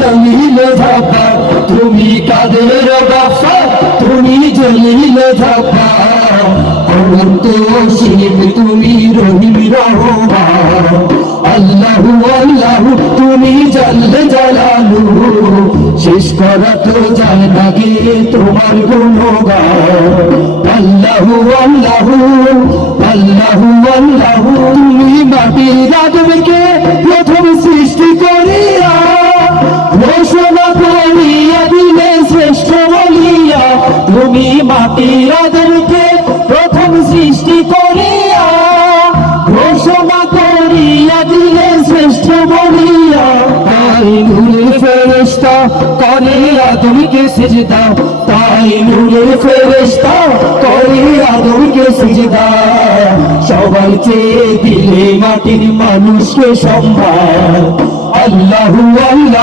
জলিল জব্বার, তুমি কাদের গফফার, তুমি জলিল জব্বার। অনন্ত অসীম তুমি রহিম রহমান। আল্লাহু আল্লাহু তুমি জাল্লে জালালুহু, শেষ করা তো যায় না গে তোমার গুণগান। আল্লাহু আল্লাহু আল্লাহু আল্লাহু, তুমি মাটির আদমকে প্রথম সৃষ্টি করিয়া ঘোষণা করিয়া দিলে শ্রেষ্ঠ বলিয়া। তুমি মাটির আদমকে প্রথম সৃষ্টি করিয়া ঘোষণা করিয়া দিলে শ্রেষ্ঠ বলিয়া। তাই নূরের ফেরেশতা করে আদমকে সিজদা, তাই নূরের ফেরেশতা করে আদমকে সিজদা। সবার চেয়ে দিলে মাটির মানুষকে সম্মান। আল্লাহু আল্লাহ।